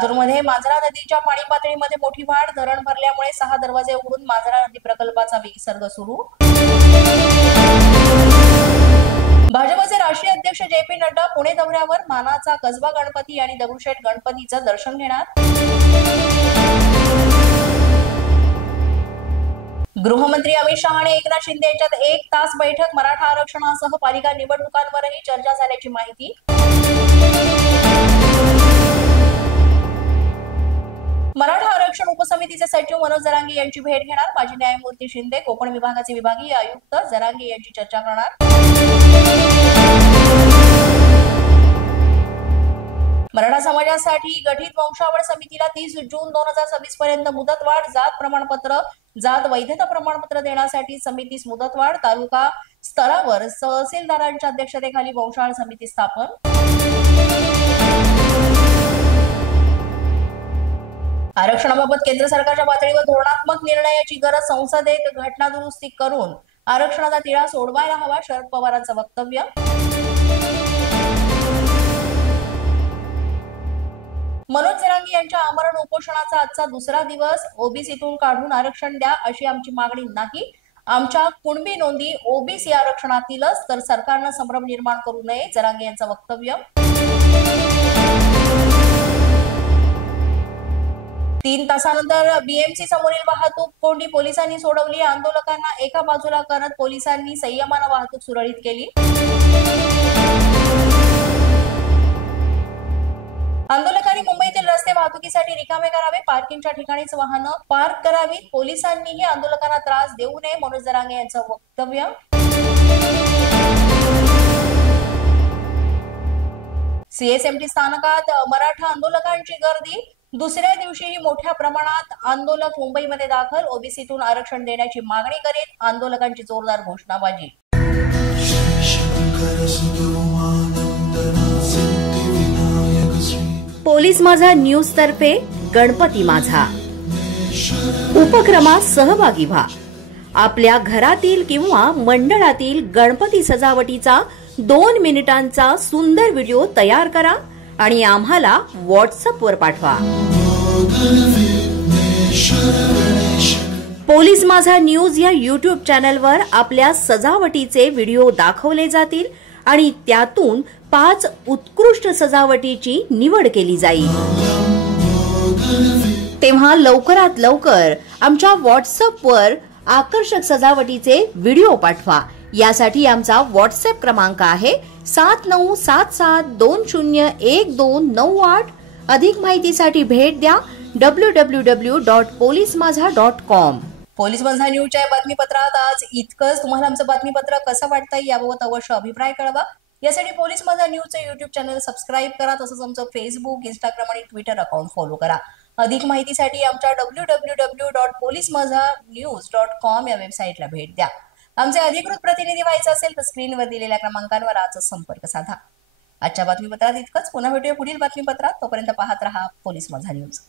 लातूरमध्ये मांजरा नदीच्या पाणी पातळीमध्ये मोठी वाढ, धरण भरल्यामुळे 6 दरवाजे उघडून मांजरा नदी प्रकल्पाचा विसर्ग सुरू। भाजपचे राष्ट्रीय अध्यक्ष जे.पी. नड्डा पुणे दौऱ्यावर, मानाचा कसबा गणपती आणि दगडूशेठ गणपतीचं दर्शन घेणार। गृहमंत्री अमित शहा आणि एकनाथ शिंदे यांच्यात 1 तास बैठक, मराठा आरक्षणासह पालिका निवडणुकांवरही चर्चा झाल्याची माहिती। मराठा आरक्षण उपसमितीचे सचिव मनोज जरांगे यांची भेट घेणार। माजी न्यायमूर्ती शिंदे, कोकण विभागाचे विभागीय आयुक्त जरांगे यांची चर्चा करणार। मराठा समाजासाठी गठीत वंशावळ समितीला 30 जून 2026 पर्यंत मुदतवाढ। जात प्रमाणपत्र, जात वैधता प्रमाणपत्र देण्यासाठी समितीस मुदतवाढ। तालुका स्तरावर तहसीलदारांच्या अध्यक्षतेखाली वंशावळ समिती स्थापन। आरक्षणाबाबत केंद्र सरकारच्या पातळीवर धोरणात्मक निर्णयाची गरज, संसदेत घटना दुरुस्ती करून आरक्षणाचा तिढा सोडवायला हवा, शरद पवारांचं वक्तव्य। मनोज जरांगे यांच्या आमरण उपोषणाचा आजचा दुसरा दिवस। ओबीसीतून काढून आरक्षण द्या अशी आमची मागणी नाही, आमच्या कुणबी नोंदी ओबीसी आरक्षणातीलच, तर सरकारनं संभ्रम निर्माण करू नये, जरांगे यांचं वक्तव्य। 3 तासानंतर बीएमसी समोरील वाहतूक कोंडी पोलिसांनी सोडवली। आंदोलकांना एका बाजूला करत पोलिसांनी संयमानं वाहतूक सुरळीत केली। आंदोलकांनी मुंबईतील रस्ते वाहतुकीसाठी रिकामे करावे, पार्किंगच्या ठिकाणीच वाहनं पार्क करावीत, पोलिसांनीही आंदोलकांना त्रास देऊ नये, मनोज जरांगे यांचं वक्तव्य। सीएसएमटी स्थानकात मराठा आंदोलकांची गर्दी, दुसऱ्या दिवशीही मोठ्या प्रमाणात आंदोलक मुंबईमध्ये दाखल। ओबीसीतून आरक्षण देण्याची मागणी करीत आंदोलकांची जोरदार घोषणाबाजी। पोलीस माझा न्यूज तर्फे गणपती माझा उपक्रमात सहभागी व्हा। आपल्या घरातील किंवा मंडळातील गणपती सजावटीचा 2 मिनिटांचा सुंदर व्हिडिओ तयार करा आणि आम्हाला व्हॉट्सअपवर पाठवा। पोलीस माझा न्यूज या यूट्यूब चॅनलवर आपल्या सजावटीचे व्हिडिओ दाखवले जातील आणि त्यातून 5 उत्कृष्ट सजावटीची निवड केली जाईल। तेव्हा लवकरात लवकर आमच्या व्हॉट्सअपवर आकर्षक सजावटीचे व्हिडिओ पाठवा। यासाठी आमचा व्हॉट्सअप क्रमांक आहे 7977201298। अधिक माहितीसाठी भेट द्या www.polismazha.com। पोलीस माझा न्यूजच्या बातमीपत्रात आज इतकंच। तुम्हाला आमचं बातमीपत्र कसं वाटतंय याबाबत अवश्य अभिप्राय कळवा। यासाठी पोलीस माझा न्यूजचं यूट्यूब चॅनल सबस्क्राईब करा, तसंच आमचं फेसबुक, इंस्टाग्राम आणि ट्विटर अकाउंट फॉलो करा। अधिक माहितीसाठी आमच्या www.polismazhanews.com या वेबसाईटला भेट द्या। आमचे अधिकृत प्रतिनिधी व्हायचे असेल तर स्क्रीनवर दिलेल्या क्रमांकांवर आजच संपर्क साधा। आजच्या बातमीपत्रात इतकंच। पुन्हा भेटूया पुढील बातमीपत्रात, तोपर्यंत पाहत रहा पोलीस माझा न्यूज।